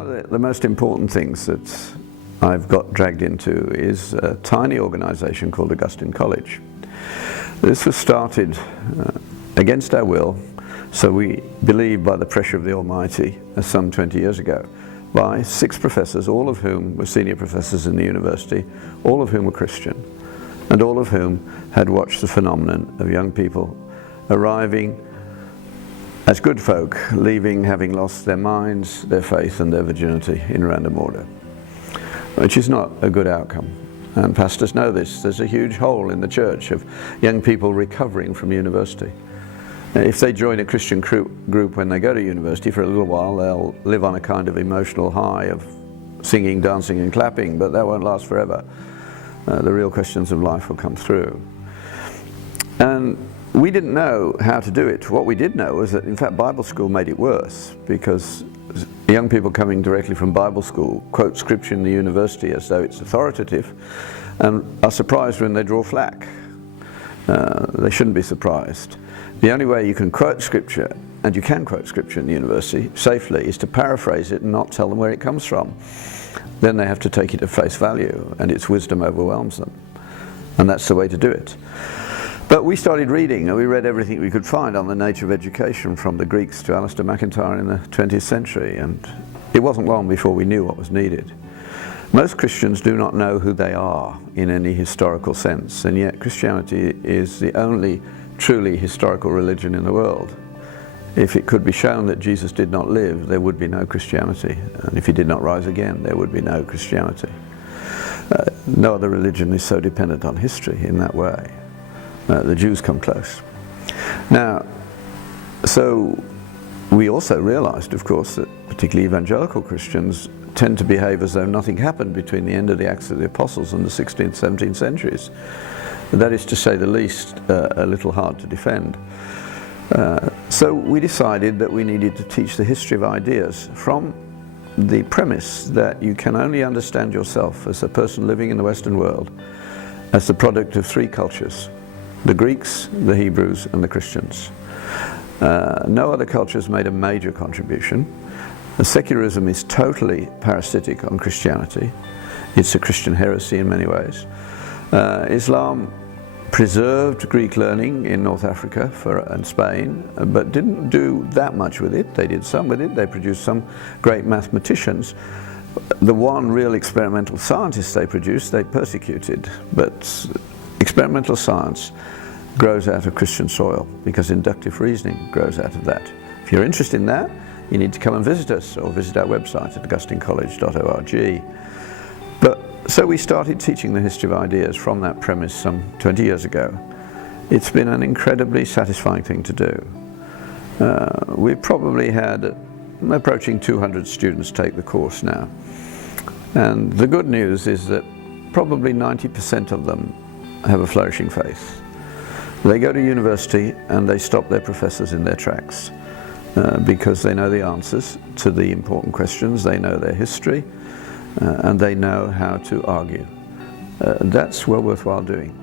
The most important things that I've got dragged into is a tiny organization called Augustine College. This was started against our will, so we believe by the pressure of the Almighty, some 20 years ago, by 6 professors, all of whom were senior professors in the university, all of whom were Christian, and all of whom had watched the phenomenon of young people arriving as good folk, leaving having lost their minds, their faith and their virginity in random order, which is not a good outcome. And pastors know this. There's a huge hole in the church of young people recovering from university. If they join a Christian group when they go to university for a little while, they'll live on a kind of emotional high of singing, dancing and clapping, but that won't last forever. The real questions of life will come through. And we didn't know how to do it. What we did know was that, in fact, Bible school made it worse, because young people coming directly from Bible school quote scripture in the university as though it's authoritative and are surprised when they draw flack. They shouldn't be surprised. The only way you can quote scripture, and you can quote scripture in the university safely, is to paraphrase it and not tell them where it comes from. Then they have to take it at face value, and its wisdom overwhelms them. And that's the way to do it. But we started reading, and we read everything we could find on the nature of education, from the Greeks to Alistair MacIntyre in the 20th century, and it wasn't long before we knew what was needed. Most Christians do not know who they are in any historical sense, and yet Christianity is the only truly historical religion in the world. If it could be shown that Jesus did not live, there would be no Christianity, and if he did not rise again, there would be no Christianity. No other religion is so dependent on history in that way. The Jews come close. Now, so we also realized, of course, that particularly evangelical Christians tend to behave as though nothing happened between the end of the Acts of the Apostles and the 16th, 17th centuries. That is, to say the least, a little hard to defend. So we decided that we needed to teach the history of ideas from the premise that you can only understand yourself as a person living in the Western world as the product of 3 cultures: the Greeks, the Hebrews and the Christians. No other culture has made a major contribution. Secularism is totally parasitic on Christianity. It's a Christian heresy in many ways. Islam preserved Greek learning in North Africa and Spain, but didn't do that much with it. They did some with it. They produced some great mathematicians. The one real experimental scientist they produced, they persecuted. But experimental science grows out of Christian soil, because inductive reasoning grows out of that. If you're interested in that, you need to come and visit us, or visit our website at augustinecollege.org. So we started teaching the history of ideas from that premise some 20 years ago. It's been an incredibly satisfying thing to do. We've probably had approaching 200 students take the course now. And the good news is that probably 90% of them have a flourishing faith. They go to university and they stop their professors in their tracks because they know the answers to the important questions, they know their history, and they know how to argue. That's well worthwhile doing.